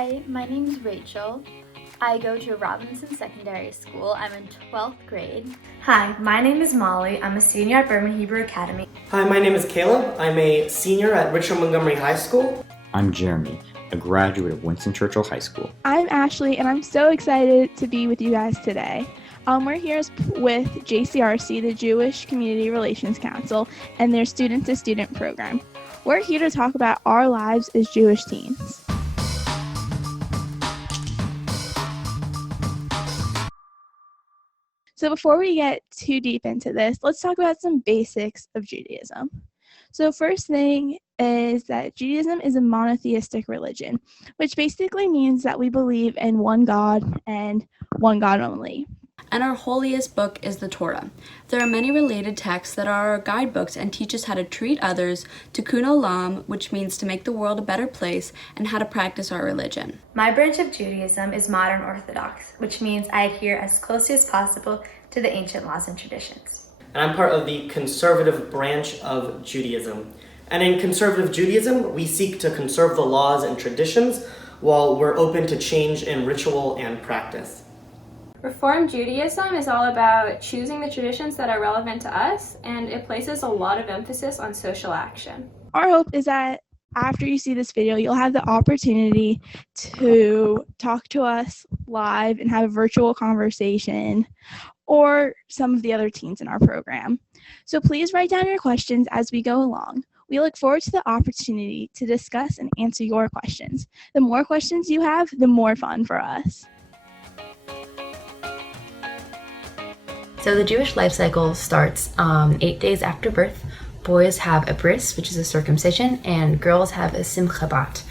Hi, my name is Rachel. I go to Robinson Secondary School. I'm in 12th grade. Hi, my name is Molly. I'm a senior at Berman Hebrew Academy. Hi, my name is Caleb. I'm a senior at Richard Montgomery High School. I'm Jeremy, a graduate of Winston Churchill High School. I'm Ashley, and I'm so excited to be with you guys today. We're here with JCRC, the Jewish Community Relations Council, and their student-to-student program. We're here to talk about our lives as Jewish teens. So before we get too deep into this, let's talk about some basics of Judaism. So first thing is that Judaism is a monotheistic religion, which basically means that we believe in one God and one God only. And our holiest book is the Torah. There are many related texts that are our guidebooks and teach us how to treat others, tikkun olam, which means to make the world a better place, and how to practice our religion. My branch of Judaism is modern Orthodox, which means I adhere as closely as possible to the ancient laws and traditions. And I'm part of the conservative branch of Judaism. And in conservative Judaism, we seek to conserve the laws and traditions while we're open to change in ritual and practice. Reform Judaism is all about choosing the traditions that are relevant to us, and it places a lot of emphasis on social action. Our hope is that after you see this video, you'll have the opportunity to talk to us live and have a virtual conversation, or some of the other teens in our program. So please write down your questions as we go along. We look forward to the opportunity to discuss and answer your questions. The more questions you have, the more fun for us. So the Jewish life cycle starts 8 days after birth. Boys have a bris, which is a circumcision, and girls have a simcha bat.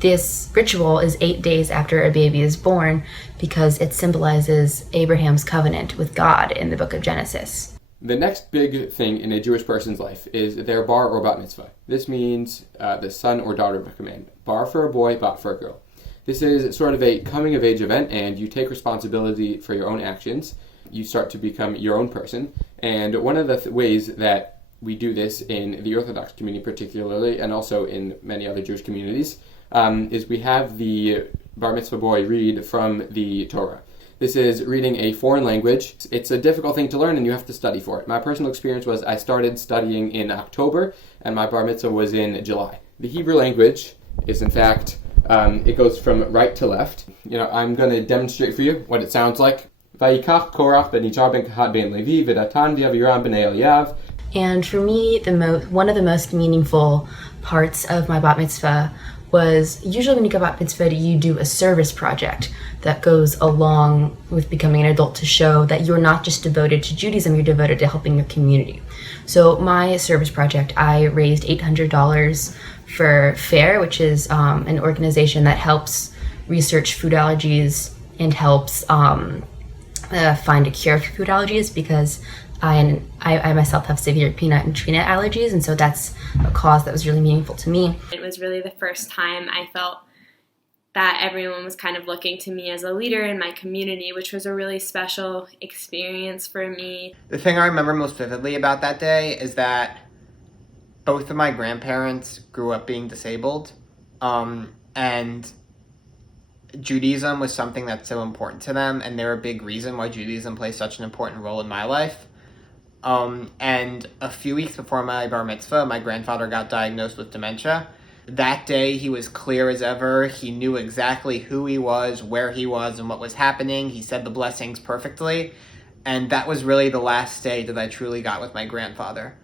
This ritual is 8 days after a baby is born because it symbolizes Abraham's covenant with God in the book of Genesis. The next big thing in a Jewish person's life is their bar or bat mitzvah. This means the son or daughter of a command. Bar for a boy, bat for a girl. This is sort of a coming of age event, and you take responsibility for your own actions. You start to become your own person. And one of the ways that we do this in the Orthodox community particularly, and also in many other Jewish communities, is we have the bar mitzvah boy read from the Torah. This is reading a foreign language. It's a difficult thing to learn, and you have to study for it. My personal experience was I started studying in October, and my bar mitzvah was in July. The Hebrew language is, in fact, it goes from right to left. I'm going to demonstrate for you what it sounds like. Vayikach Korach ben Ijar ben Kahat ben Levi v'Datan v'Aviram ben Eliav. And for me, one of the most meaningful parts of my bat mitzvah was usually when you go bat mitzvah, you do a service project that goes along with becoming an adult to show that you're not just devoted to Judaism, you're devoted to helping your community. So my service project, I raised $800 for FAIR, which is an organization that helps research food allergies and helps find a cure for food allergies, because I myself have severe peanut and tree nut allergies, and so that's a cause that was really meaningful to me. It was really the first time I felt that everyone was kind of looking to me as a leader in my community, which was a really special experience for me. The thing I remember most vividly about that day is that both of my grandparents grew up being disabled, and Judaism was something that's so important to them, and they're a big reason why Judaism plays such an important role in my life. And a few weeks before my bar mitzvah, my grandfather got diagnosed with dementia. That day, he was clear as ever. He knew exactly who he was, where he was, and what was happening. He said the blessings perfectly. And that was really the last day that I truly got with my grandfather.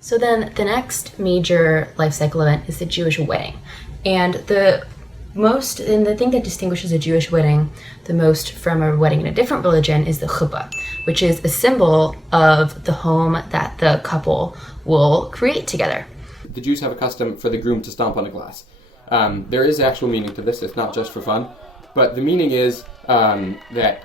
So then the next major life cycle event is the Jewish wedding. And the thing that distinguishes a Jewish wedding the most from a wedding in a different religion is the chuppah, which is a symbol of the home that the couple will create together. The Jews have a custom for the groom to stomp on a glass. There is actual meaning to this. It's not just for fun. But the meaning is that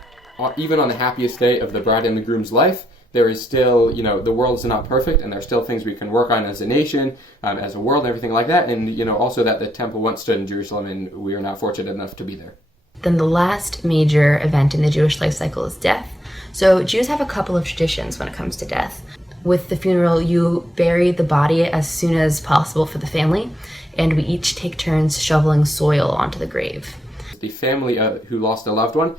even on the happiest day of the bride and the groom's life, there is still, the world is not perfect, and there are still things we can work on as a nation, as a world, and everything like that. And, also that the temple once stood in Jerusalem, and we are not fortunate enough to be there. Then the last major event in the Jewish life cycle is death. So Jews have a couple of traditions when it comes to death. With the funeral, you bury the body as soon as possible for the family, and we each take turns shoveling soil onto the grave. the family who lost a loved one,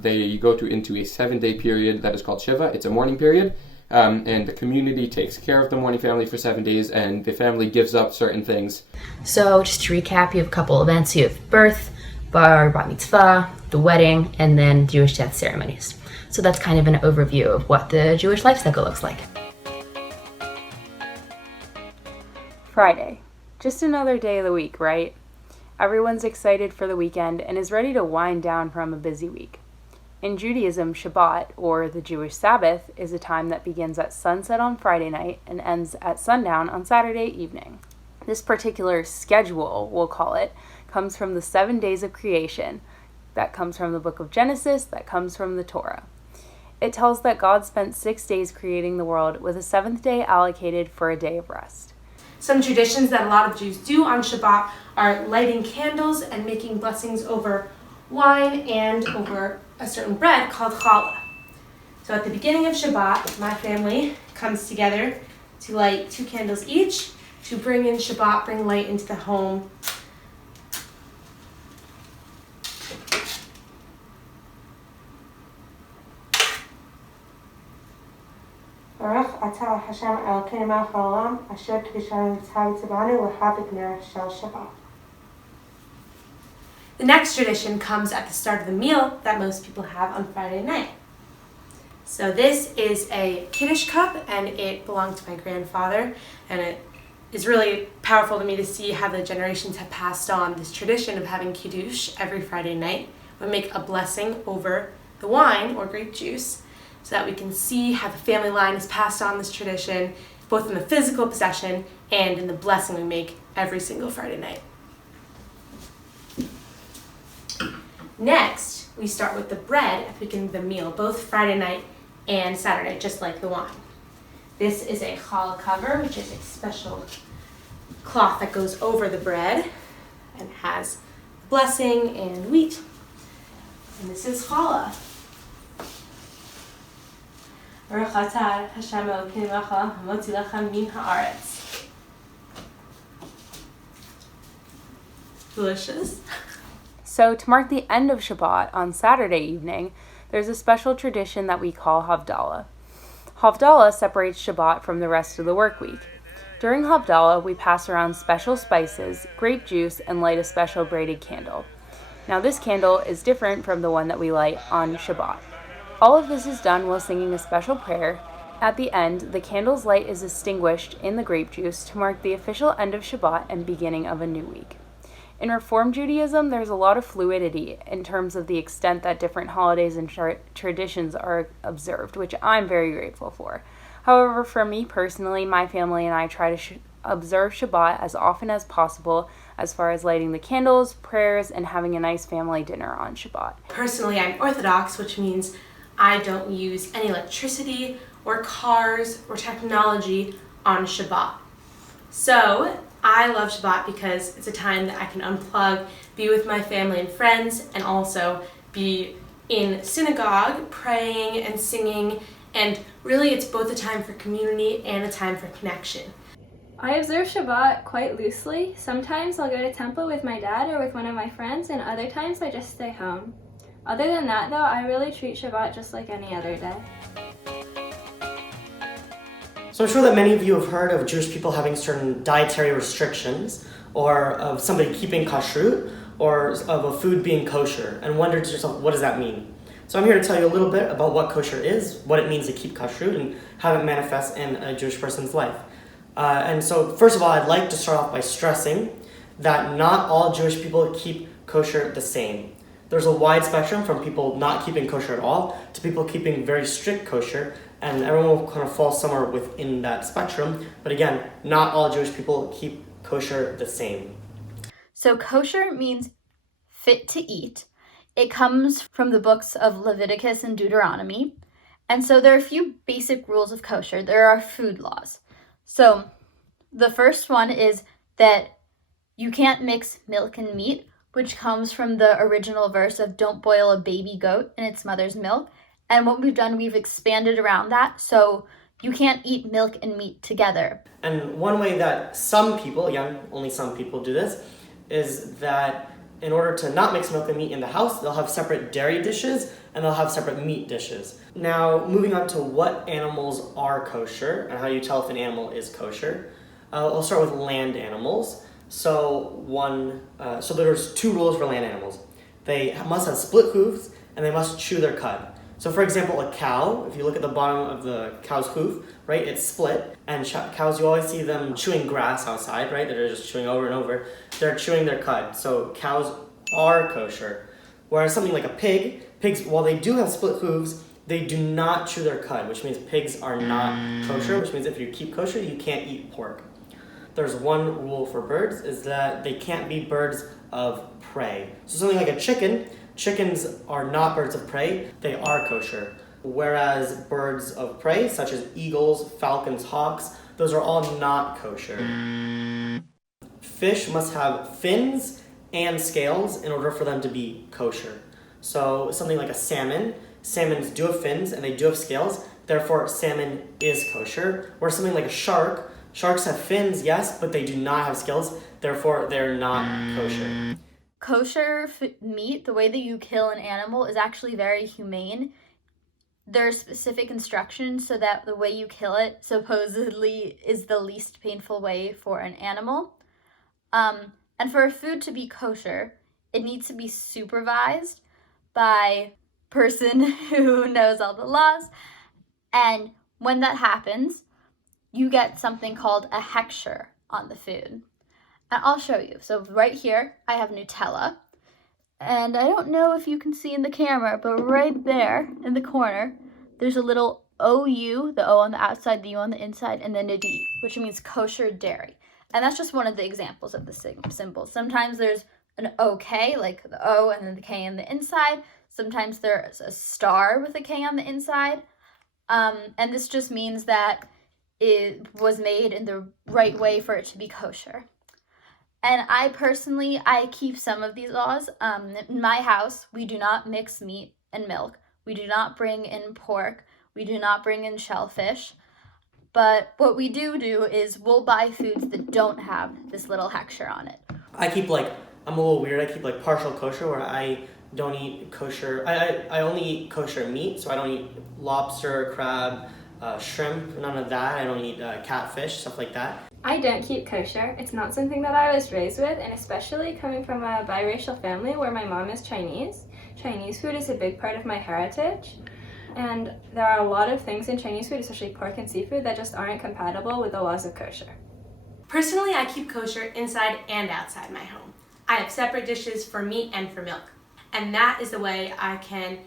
they go into a 7-day period that is called Shiva. It's a mourning period. And the community takes care of the mourning family for 7 days, and the family gives up certain things. So just to recap, you have a couple events. You have birth, bar mitzvah, the wedding, and then Jewish death ceremonies. So that's kind of an overview of what the Jewish life cycle looks like. Friday. Just another day of the week, right? Everyone's excited for the weekend and is ready to wind down from a busy week. In Judaism, Shabbat, or the Jewish Sabbath, is a time that begins at sunset on Friday night and ends at sundown on Saturday evening. This particular schedule, we'll call it, comes from the 7 days of creation. That comes from the book of Genesis, that comes from the Torah. It tells that God spent 6 days creating the world, with a 7th day allocated for a day of rest. Some traditions that a lot of Jews do on Shabbat are lighting candles and making blessings over wine and over a certain bread called challah. So at the beginning of Shabbat, my family comes together to light 2 candles each to bring in Shabbat, bring light into the home. Baruch atah Hashem Elokeinu melech haolam asher k'dishanu tzavanu l'havik ner shel Shabbat. The next tradition comes at the start of the meal that most people have on Friday night. So this is a Kiddush cup, and it belonged to my grandfather, and it is really powerful to me to see how the generations have passed on this tradition of having Kiddush every Friday night. We make a blessing over the wine or grape juice so that we can see how the family line has passed on this tradition, both in the physical possession and in the blessing we make every single Friday night. Next, we start with the bread at the beginning of the meal, both Friday night and Saturday, just like the wine. This is a challah cover, which is a special cloth that goes over the bread and has blessing and wheat. And this is challah. Baruch atah Hashem Elokeinu melech haolam hamotzi lechem min haaretz. Delicious. So to mark the end of Shabbat on Saturday evening, there's a special tradition that we call Havdalah. Havdalah separates Shabbat from the rest of the work week. During Havdalah, we pass around special spices, grape juice, and light a special braided candle. Now this candle is different from the one that we light on Shabbat. All of this is done while singing a special prayer. At the end, the candle's light is extinguished in the grape juice to mark the official end of Shabbat and beginning of a new week. In Reform Judaism, there's a lot of fluidity in terms of the extent that different holidays and traditions are observed, which I'm very grateful for. However, for me personally, my family and I try to observe Shabbat as often as possible as far as lighting the candles, prayers, and having a nice family dinner on Shabbat. Personally, I'm Orthodox, which means I don't use any electricity or cars or technology on Shabbat. So I love Shabbat because it's a time that I can unplug, be with my family and friends, and also be in synagogue praying and singing, and really it's both a time for community and a time for connection. I observe Shabbat quite loosely. Sometimes I'll go to temple with my dad or with one of my friends, and other times I just stay home. Other than that though, I really treat Shabbat just like any other day. So I'm sure that many of you have heard of Jewish people having certain dietary restrictions, or of somebody keeping kashrut, or of a food being kosher, and wondered to yourself, what does that mean? So I'm here to tell you a little bit about what kosher is, what it means to keep kashrut, and how it manifests in a Jewish person's life. And so first of all, I'd like to start off by stressing that not all Jewish people keep kosher the same. There's a wide spectrum from people not keeping kosher at all to people keeping very strict kosher, and everyone will kind of fall somewhere within that spectrum. But again, not all Jewish people keep kosher the same. So kosher means fit to eat. It comes from the books of Leviticus and Deuteronomy. And so there are a few basic rules of kosher. There are food laws. So the first one is that you can't mix milk and meat, which comes from the original verse of don't boil a baby goat in its mother's milk. And what we've done, we've expanded around that, so you can't eat milk and meat together. And one way that some people, again, only some people do this, is that In order to not mix milk and meat in the house, they'll have separate dairy dishes and they'll have separate meat dishes. Now, moving on to what animals are kosher and how you tell if an animal is kosher. I'll start with land animals. So there's 2 rules for land animals. They must have split hooves and they must chew their cud. So for example, a cow, if you look at the bottom of the cow's hoof, right, it's split. And cows, you always see them chewing grass outside, right? They're just chewing over and over. They're chewing their cud. So cows are kosher. Whereas something like a pigs, while they do have split hooves, they do not chew their cud, which means pigs are not kosher, which means if you keep kosher, you can't eat pork. There's one rule for birds, is that they can't be birds of prey. So something like a chicken, chickens are not birds of prey, they are kosher. Whereas birds of prey, such as eagles, falcons, hawks, those are all not kosher. Fish must have fins and scales in order for them to be kosher. So something like a salmon, salmons do have fins and they do have scales, therefore salmon is kosher. Or something like a shark, sharks have fins, yes, but they do not have scales, therefore they're not kosher. Kosher meat, the way that you kill an animal, is actually very humane. There are specific instructions so that the way you kill it supposedly is the least painful way for an animal. And for a food to be kosher, it needs to be supervised by a person who knows all the laws. And when that happens, you get something called a hechsher on the food. And I'll show you. So right here, I have Nutella. And I don't know if you can see in the camera, but right there in the corner, there's a little OU, the O on the outside, the U on the inside, and then a D, which means kosher dairy. And that's just one of the examples of the symbols. Sometimes there's an OK, like the O and then the K on the inside. Sometimes there's a star with a K on the inside. And this just means that it was made in the right way for it to be kosher. And I keep some of these laws. In my house, we do not mix meat and milk. We do not bring in pork. We do not bring in shellfish. But what we do is we'll buy foods that don't have this little hechsher on it. I'm a little weird. I keep partial kosher where I don't eat kosher. I only eat kosher meat, so I don't eat lobster, crab, shrimp, none of that. I don't eat catfish, stuff like that. I don't keep kosher. It's not something that I was raised with, and especially coming from a biracial family where my mom is Chinese. Chinese food is a big part of my heritage, and there are a lot of things in Chinese food, especially pork and seafood, that just aren't compatible with the laws of kosher. Personally, I keep kosher inside and outside my home. I have separate dishes for meat and for milk, and that is the way I can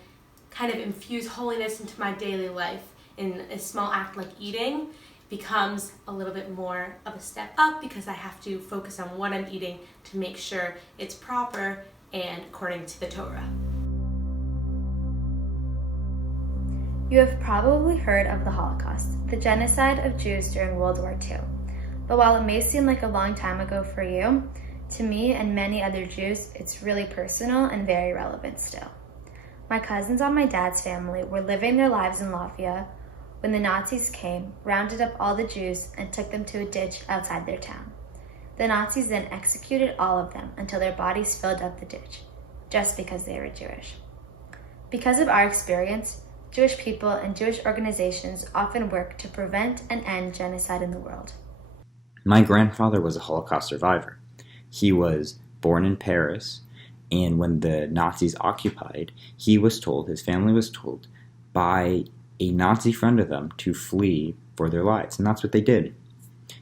kind of infuse holiness into my daily life. In a small act like eating becomes a little bit more of a step up because I have to focus on what I'm eating to make sure it's proper and according to the Torah. You have probably heard of the Holocaust, the genocide of Jews during World War II. But while it may seem like a long time ago for you, to me and many other Jews, it's really personal and very relevant still. My cousins on my dad's family were living their lives in Latvia when the Nazis came, rounded up all the Jews, and took them to a ditch outside their town. The Nazis then executed all of them until their bodies filled up the ditch, just because they were Jewish. Because of our experience, Jewish people and Jewish organizations often work to prevent and end genocide in the world. My grandfather was a Holocaust survivor. He was born in Paris, and when the Nazis occupied, his family was told by a Nazi friend of them to flee for their lives, and that's what they did.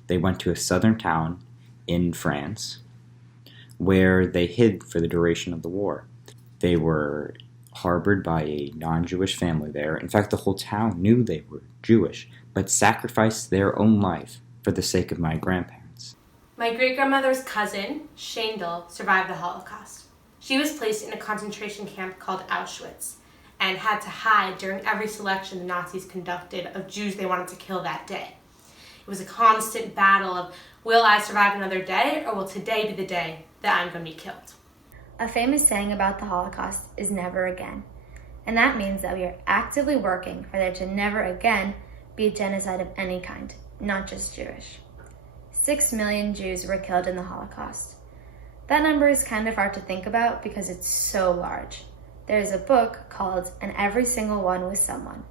They went to a southern town in France where they hid for the duration of the war. They were harbored by a non-Jewish family there. In fact, the whole town knew they were Jewish, but sacrificed their own life for the sake of my grandparents. My great-grandmother's cousin, Shandel, survived the Holocaust. She was placed in a concentration camp called Auschwitz and had to hide during every selection the Nazis conducted of Jews they wanted to kill that day. It was a constant battle of, will I survive another day, or will today be the day that I'm going to be killed? A famous saying about the Holocaust is never again. And that means that we are actively working for there to never again be a genocide of any kind, not just Jewish. 6 million Jews were killed in the Holocaust. That number is kind of hard to think about because it's so large. There's a book called And Every Single One Was Someone.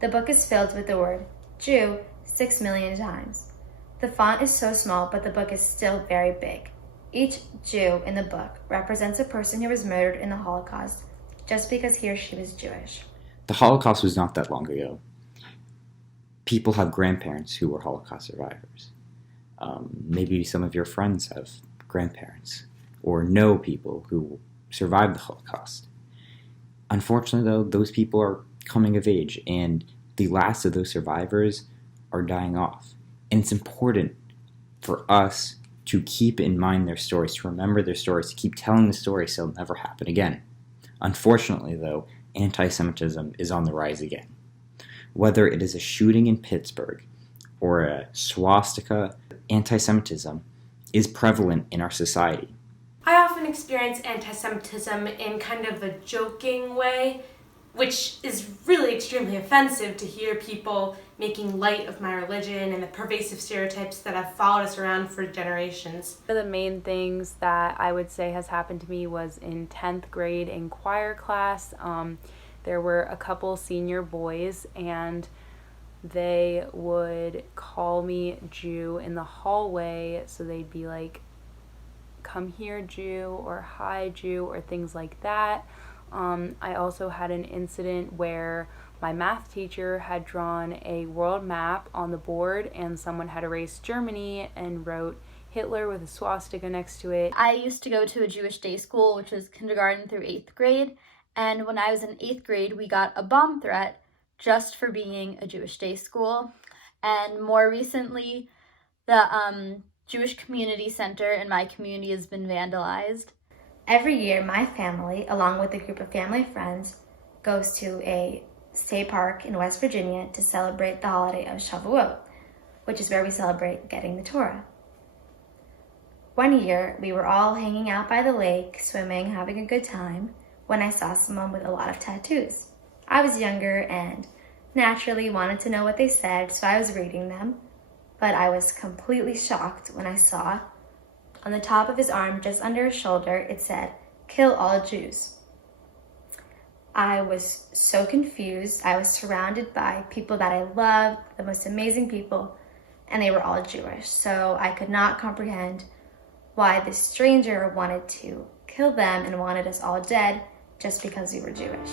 The book is filled with the word Jew 6 million times. The font is so small, but the book is still very big. Each Jew in the book represents a person who was murdered in the Holocaust just because he or she was Jewish. The Holocaust was not that long ago. People have grandparents who were Holocaust survivors. Maybe some of your friends have grandparents or know people who survived the Holocaust. Unfortunately, though, those people are coming of age, and the last of those survivors are dying off. And it's important for us to keep in mind their stories, to remember their stories, to keep telling the stories so it'll never happen again. Unfortunately, though, anti-Semitism is on the rise again. Whether it is a shooting in Pittsburgh or a swastika, anti-Semitism is prevalent in our society. I often experience anti-Semitism in kind of a joking way, which is really extremely offensive to hear people making light of my religion and the pervasive stereotypes that have followed us around for generations. One of the main things that I would say has happened to me was in 10th grade in choir class. There were a couple senior boys, and they would call me Jew in the hallway, so they'd be like, "Come here, Jew," or "Hi, Jew," or things like that. I also had an incident where my math teacher had drawn a world map on the board, and someone had erased Germany and wrote Hitler with a swastika next to it. I used to go to a Jewish day school, which was kindergarten through 8th grade, and when I was in 8th grade, we got a bomb threat just for being a Jewish day school. And more recently, the Jewish Community Center in my community has been vandalized. Every year, my family, along with a group of family friends, goes to a state park in West Virginia to celebrate the holiday of Shavuot, which is where we celebrate getting the Torah. One year, we were all hanging out by the lake, swimming, having a good time, when I saw someone with a lot of tattoos. I was younger and naturally wanted to know what they said, so I was reading them, but I was completely shocked when I saw on the top of his arm, just under his shoulder, it said, "Kill all Jews." I was so confused. I was surrounded by people that I loved, the most amazing people, and they were all Jewish. So I could not comprehend why this stranger wanted to kill them and wanted us all dead just because we were Jewish.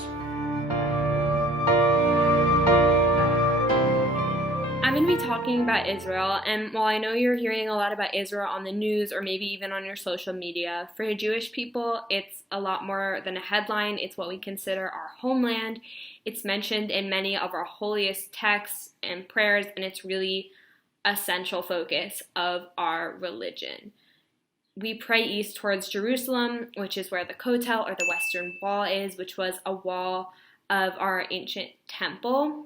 I'm going to be talking about Israel, and while I know you're hearing a lot about Israel on the news or maybe even on your social media, for Jewish people, it's a lot more than a headline. It's what we consider our homeland. It's mentioned in many of our holiest texts and prayers, and it's really a central focus of our religion. We pray east towards Jerusalem, which is where the Kotel or the Western Wall is, which was a wall of our ancient temple.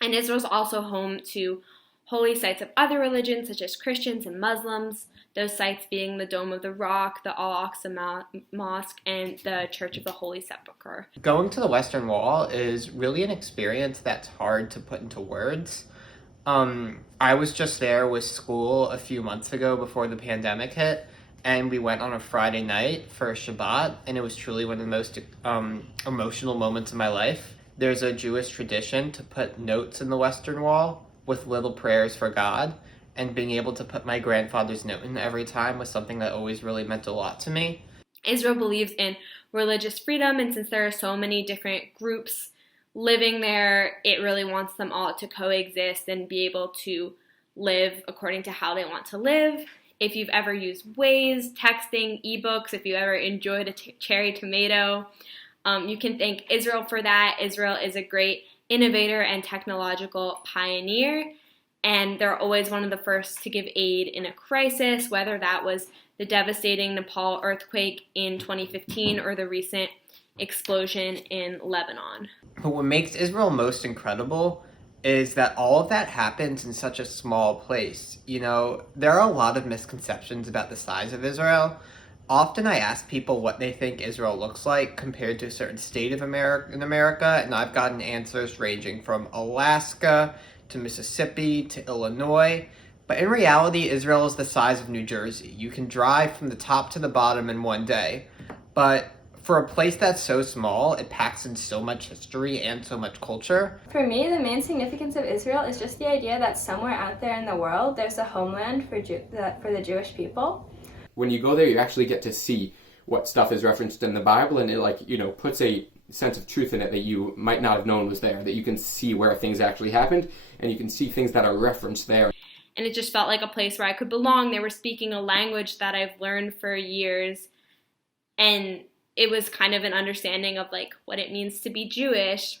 And Israel is also home to holy sites of other religions, such as Christians and Muslims, those sites being the Dome of the Rock, the Al-Aqsa Mosque, and the Church of the Holy Sepulchre. Going to the Western Wall is really an experience that's hard to put into words. I was just there with school a few months ago before the pandemic hit, and we went on a Friday night for Shabbat, and it was truly one of the most emotional moments of my life. There's a Jewish tradition to put notes in the Western Wall with little prayers for God, and being able to put my grandfather's note in every time was something that always really meant a lot to me. Israel believes in religious freedom, and since there are so many different groups living there, it really wants them all to coexist and be able to live according to how they want to live. If you've ever used Waze, texting, ebooks, if you ever enjoyed a cherry tomato, you can thank Israel for that. Israel is a great innovator and technological pioneer, and they're always one of the first to give aid in a crisis, whether that was the devastating Nepal earthquake in 2015 or the recent explosion in Lebanon. But what makes Israel most incredible is that all of that happens in such a small place. You know, there are a lot of misconceptions about the size of Israel. Often I ask people what they think Israel looks like compared to a certain state of America, and I've gotten answers ranging from Alaska to Mississippi to Illinois. But in reality, Israel is the size of New Jersey. You can drive from the top to the bottom in one day. But for a place that's so small, it packs in so much history and so much culture. For me, the main significance of Israel is just the idea that somewhere out there in the world, there's a homeland for the Jewish people. When you go there, you actually get to see what stuff is referenced in the Bible, and it puts a sense of truth in it that you might not have known was there, that you can see where things actually happened, and you can see things that are referenced there. And it just felt like a place where I could belong. They were speaking a language that I've learned for years, and it was kind of an understanding of like what it means to be Jewish.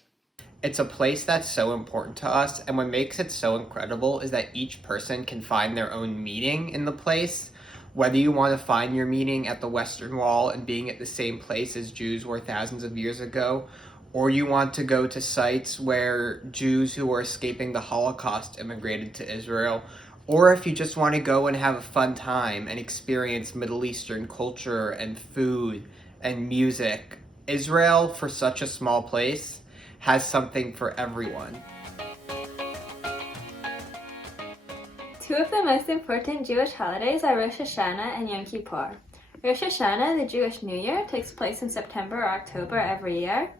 It's a place that's so important to us, and what makes it so incredible is that each person can find their own meaning in the place. Whether you want to find your meaning at the Western Wall and being at the same place as Jews were thousands of years ago, or you want to go to sites where Jews who were escaping the Holocaust immigrated to Israel, or if you just want to go and have a fun time and experience Middle Eastern culture and food and music, Israel, for such a small place, has something for everyone. Two of the most important Jewish holidays are Rosh Hashanah and Yom Kippur. Rosh Hashanah, the Jewish New Year, takes place in September or October every year.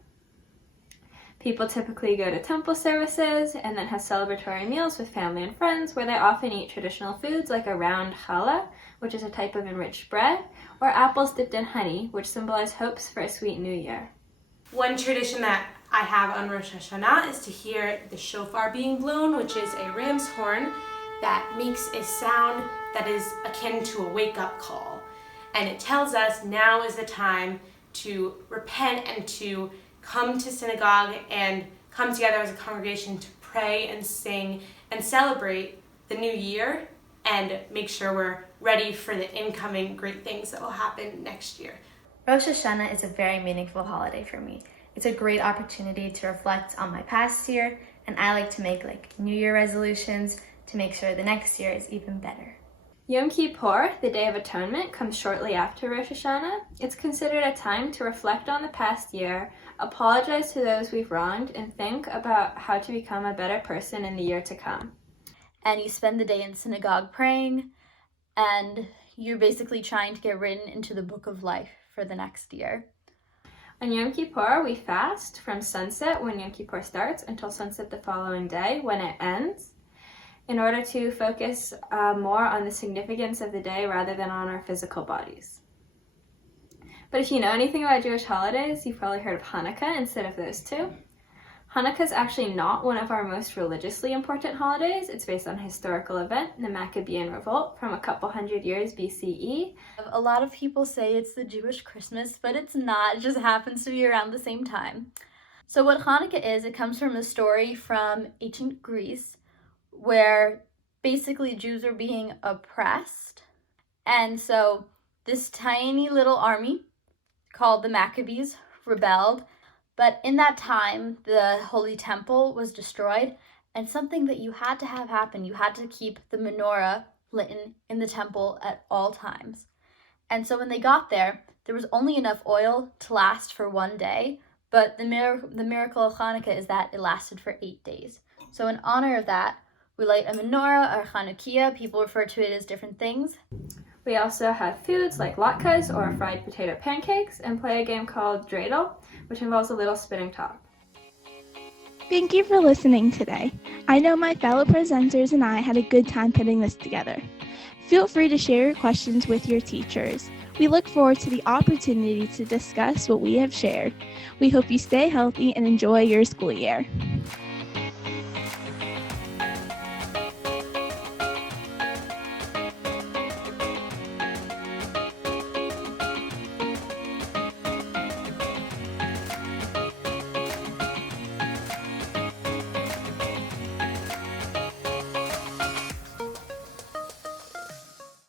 People typically go to temple services and then have celebratory meals with family and friends where they often eat traditional foods like a round challah, which is a type of enriched bread, or apples dipped in honey, which symbolize hopes for a sweet new year. One tradition that I have on Rosh Hashanah is to hear the shofar being blown, which is a ram's horn that makes a sound that is akin to a wake-up call. And it tells us now is the time to repent and to come to synagogue and come together as a congregation to pray and sing and celebrate the new year and make sure we're ready for the incoming great things that will happen next year. Rosh Hashanah is a very meaningful holiday for me. It's a great opportunity to reflect on my past year, and I like to make New Year resolutions to make sure the next year is even better. Yom Kippur, the Day of Atonement, comes shortly after Rosh Hashanah. It's considered a time to reflect on the past year, apologize to those we've wronged, and think about how to become a better person in the year to come. And you spend the day in synagogue praying, and you're basically trying to get written into the book of life for the next year. On Yom Kippur, we fast from sunset when Yom Kippur starts until sunset the following day when it ends, in order to focus more on the significance of the day rather than on our physical bodies. But if you know anything about Jewish holidays, you've probably heard of Hanukkah instead of those two. Hanukkah is actually not one of our most religiously important holidays. It's based on a historical event, the Maccabean Revolt from a couple hundred years BCE. A lot of people say it's the Jewish Christmas, but it's not. It just happens to be around the same time. So what Hanukkah is, it comes from a story from ancient Greece where basically Jews are being oppressed. And so this tiny little army called the Maccabees rebelled. But in that time, the Holy Temple was destroyed, and something that you had to have happen, you had to keep the menorah lit in the temple at all times. And so when they got there, there was only enough oil to last for one day, but the miracle of Hanukkah is that it lasted for 8 days. So in honor of that, we light a menorah or Chanukiah. People refer to it as different things. We also have foods like latkes or fried potato pancakes and play a game called dreidel, which involves a little spinning top. Thank you for listening today. I know my fellow presenters and I had a good time putting this together. Feel free to share your questions with your teachers. We look forward to the opportunity to discuss what we have shared. We hope you stay healthy and enjoy your school year.